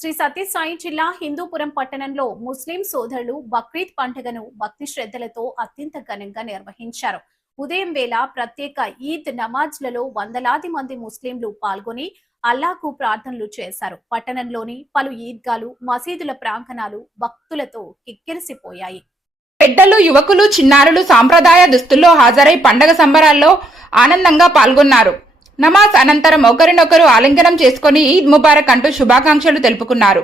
శ్రీ సత్యసాయి జిల్లా హిందూపురం పట్టణంలో ముస్లిం సోదరులు బక్రీద్ పండుగను భక్తి శ్రద్ధలతో అత్యంత ఘనంగా నిర్వహించారు. ఉదయం వేళ ప్రత్యేక ఈద్ నమాజ్లలో వందలాది మంది ముస్లింలు పాల్గొని అల్లాకు ప్రార్థనలు చేశారు. పట్టణంలోని పలు ఈద్గాలు, మసీదుల ప్రాంగణాలు భక్తులతో కిక్కిరిసిపోయాయి. పెద్దలు, యువకులు, చిన్నారులు సాంప్రదాయ దుస్తుల్లో హాజరై పండగ సంబరాల్లో ఆనందంగా పాల్గొన్నారు. నమాజ్ అనంతరం ఒకరినొకరు ఆలింగనం చేసుకుని ఈద్ ముబారక్ అంటూ శుభాకాంక్షలు తెలుపుకున్నారు.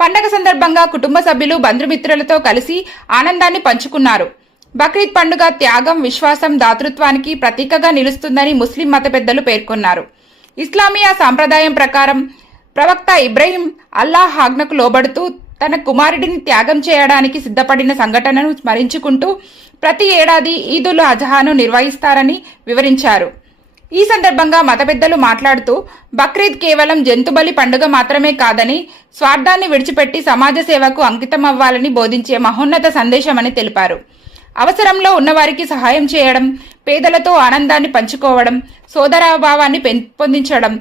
పండగ సందర్భంగా కుటుంబ సభ్యులు, బంధుమిత్రులతో కలిసి ఆనందాన్ని పంచుకున్నారు. బక్రీద్ పండుగ త్యాగం, విశ్వాసం, దాతృత్వానికి ప్రతీకగా నిలుస్తుందని ముస్లిం మత పెద్దలు పేర్కొన్నారు. ఇస్లామియా సాంప్రదాయం ప్రకారం ప్రవక్త ఇబ్రహీం అల్లాహ్ ఆజ్ఞకు లోబడుతూ తన కుమారుడిని త్యాగం చేయడానికి సిద్ధపడిన సంఘటనను స్మరించుకుంటూ ప్రతి ఏడాది ఈదుల్ అజహాను నిర్వహిస్తారని వివరించారు. ఈ సందర్భంగా మత పెద్దలు మాట్లాడుతూ బక్రీద్ కేవలం జంతుబలి పండుగ మాత్రమే కాదని, స్వార్థాన్ని విడిచిపెట్టి సమాజ సేవకు అంకితమవ్వాలని బోధించే మహోన్నత సందేశమని తెలిపారు. అవసరంలో ఉన్నవారికి సహాయం చేయడం, పేదలతో ఆనందాన్ని పంచుకోవడం, సోదరభావాన్ని పెంపొందించడం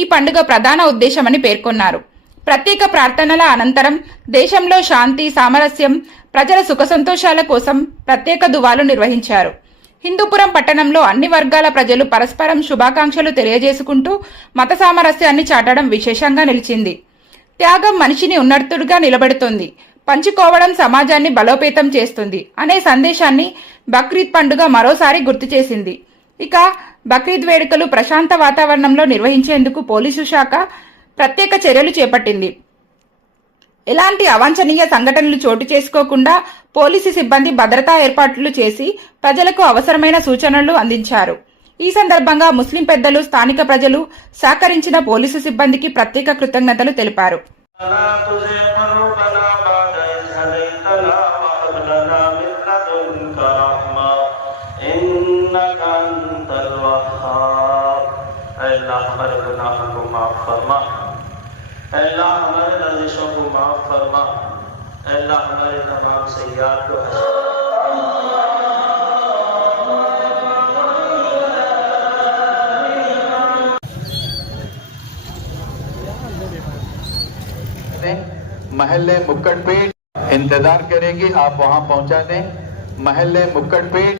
ఈ పండుగ ప్రధాన ఉద్దేశమని పేర్కొన్నారు. ప్రత్యేక ప్రార్థనల అనంతరం దేశంలో శాంతి, సామరస్యం, ప్రజల సుఖ సంతోషాల కోసం ప్రత్యేక దువాలు నిర్వహించారు. హిందూపురం పట్టణంలో అన్ని వర్గాల ప్రజలు పరస్పరం శుభాకాంక్షలు తెలియజేసుకుంటూ మత సామరస్యాన్ని చాటడం విశేషంగా నిలిచింది. త్యాగం మనిషిని ఉన్నతుడుగా నిలబెడుతుంది, పంచుకోవడం సమాజాన్ని బలోపేతం చేస్తుంది అనే సందేశాన్ని బక్రీద్ పండుగ మరోసారి గుర్తు చేసింది. ఇక బక్రీద్ వేడుకలు ప్రశాంత వాతావరణంలో నిర్వహించేందుకు పోలీసు శాఖ ప్రత్యేక చర్యలు చేపట్టింది. ఎలాంటి అవాంఛనీయ సంఘటనలు చోటు చేసుకోకుండా పోలీసు సిబ్బంది భద్రతా ఏర్పాట్లు చేసి ప్రజలకు అవసరమైన సూచనలు అందించారు. ఈ సందర్భంగా ముస్లిం పెద్దలు, స్థానిక ప్రజలు సహకరించిన పోలీసు సిబ్బందికి ప్రత్యేక కృతజ్ఞతలు తెలిపారు. अल्लाह हमारे रज़िशों को माफ़ फरमा, अल्लाह हमारे तमाम सय्याद को महल्ले मुक्कड़पेट इंतजार करेगी, आप वहां पहुंचा दें। महल्ले मुक्कड़पेट